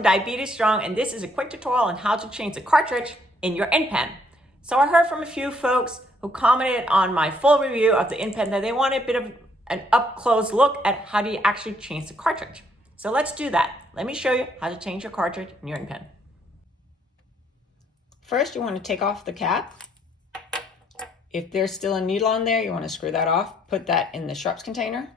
from Diabetes Strong, and this is a quick tutorial on how to change the cartridge in your InPen. So I heard from a few folks who commented on my full review of the InPen that they want a bit of an up-close look at how do you actually change the cartridge. So let's do that. Let me show you how to change your cartridge in your InPen. First, you want to take off the cap. If there's still a needle on there, you want to screw that off, put that in the sharps container.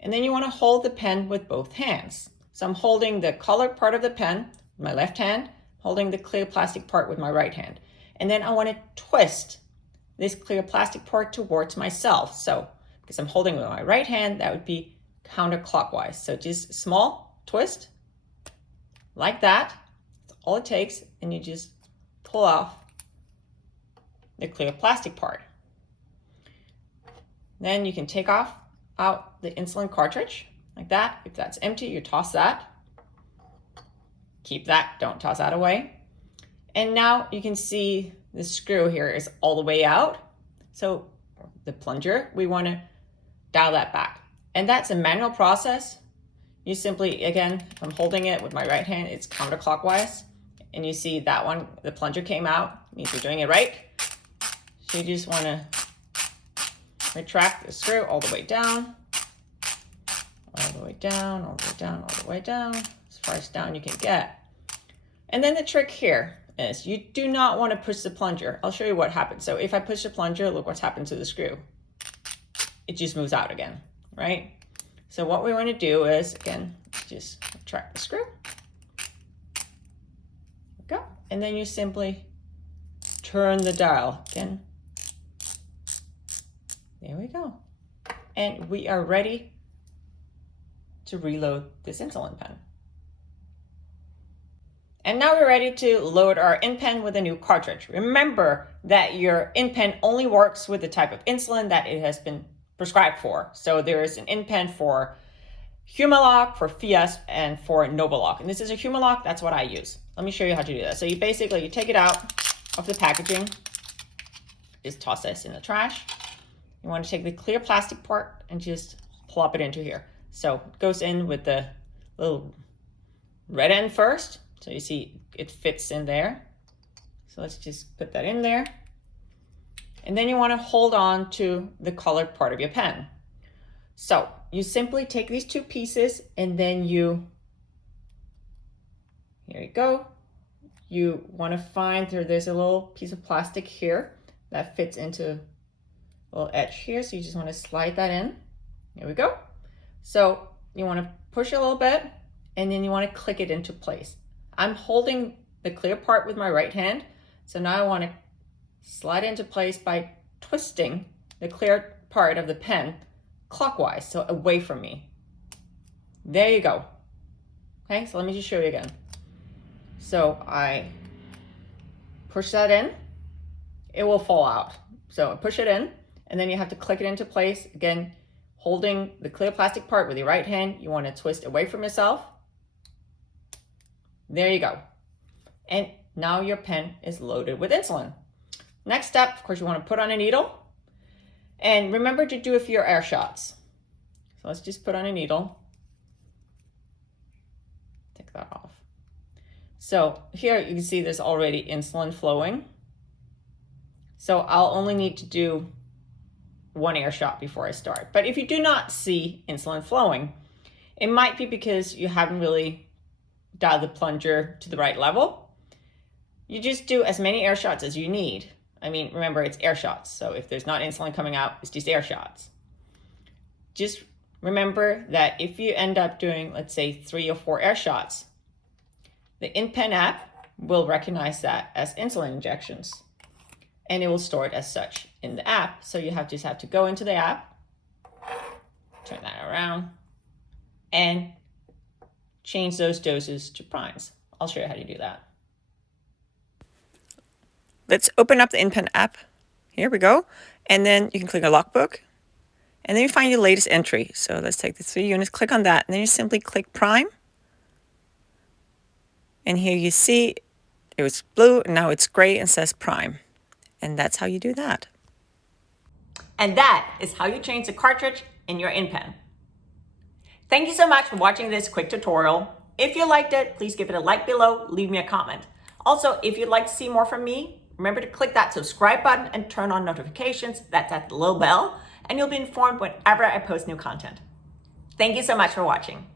And then you want to hold the pen with both hands. So I'm holding the colored part of the pen with my left hand, holding the clear plastic part with my right hand. And then I want to twist this clear plastic part towards myself. So because I'm holding with my right hand, that would be counterclockwise. So just small twist like that. That's all it takes. And you just pull off the clear plastic part. Then you can take out the insulin cartridge like that. If that's empty, you toss that. Keep that, don't toss that away. And now you can see the screw here is all the way out. So the plunger, we want to dial that back. And that's a manual process. You simply, again, if I'm holding it with my right hand, it's counterclockwise. And you see that one, the plunger came out, means you're doing it right. So you just want to retract the screw all the way down, all the way down, all the way down, all the way down, as far as down you can get. And then the trick here is you do not want to push the plunger. I'll show you what happens. So if I push the plunger, look what's happened to the screw. It just moves out again, right? So what we want to do is, again, just retract the screw. There we go. And then you simply turn the dial again. There we go. And we are ready to reload this insulin pen. And now we're ready to load our InPen with a new cartridge. Remember that your InPen only works with the type of insulin that it has been prescribed for. So there is an InPen for Humalog, for Fiasp, and for Novolog. And this is a Humalog, that's what I use. Let me show you how to do that. So you basically, you take it out of the packaging, just toss this in the trash. You want to take the clear plastic part and just plop it into here. So it goes in with the little red end first. So you see it fits in there. So let's just put that in there. And then you want to hold on to the colored part of your pen. So you simply take these two pieces and then here you go. You want to find there's a little piece of plastic here that fits into a little edge here. So you just want to slide that in. There we go. So you want to push a little bit and then you want to click it into place. I'm holding the clear part with my right hand. So now I want to slide into place by twisting the clear part of the pen clockwise, so away from me. There you go. Okay, so let me just show you again. So I push that in, it will fall out. So I push it in, and then you have to click it into place. Again, holding the clear plastic part with your right hand, you want to twist away from yourself. There you go. And now your pen is loaded with insulin. Next step, of course, you want to put on a needle. And remember to do a few air shots. So let's just put on a needle. Take that off. So here you can see there's already insulin flowing. So I'll only need to do one air shot before I start. But if you do not see insulin flowing, it might be because you haven't really dialed the plunger to the right level. You just do as many air shots as you need. I mean, remember, it's air shots. So if there's not insulin coming out, it's just air shots. Just remember that if you end up doing, let's say, 3 or 4 air shots, the InPen app will recognize that as insulin injections. And it will store it as such in the app. So you just have to go into the app, turn that around, and change those doses to primes. I'll show you how to do that. Let's open up the InPen app. Here we go. And then you can click on logbook. And then you find your latest entry. So let's take the 3 units, click on that, and then you simply click prime. And here you see it was blue, and now it's gray and says prime. And that's how you do that. And that is how you change the cartridge in your InPen. Thank you so much for watching this quick tutorial. If you liked it, please give it a like below, leave me a comment. Also, if you'd like to see more from me, remember to click that subscribe button and turn on notifications. That's that little bell, and you'll be informed whenever I post new content. Thank you so much for watching.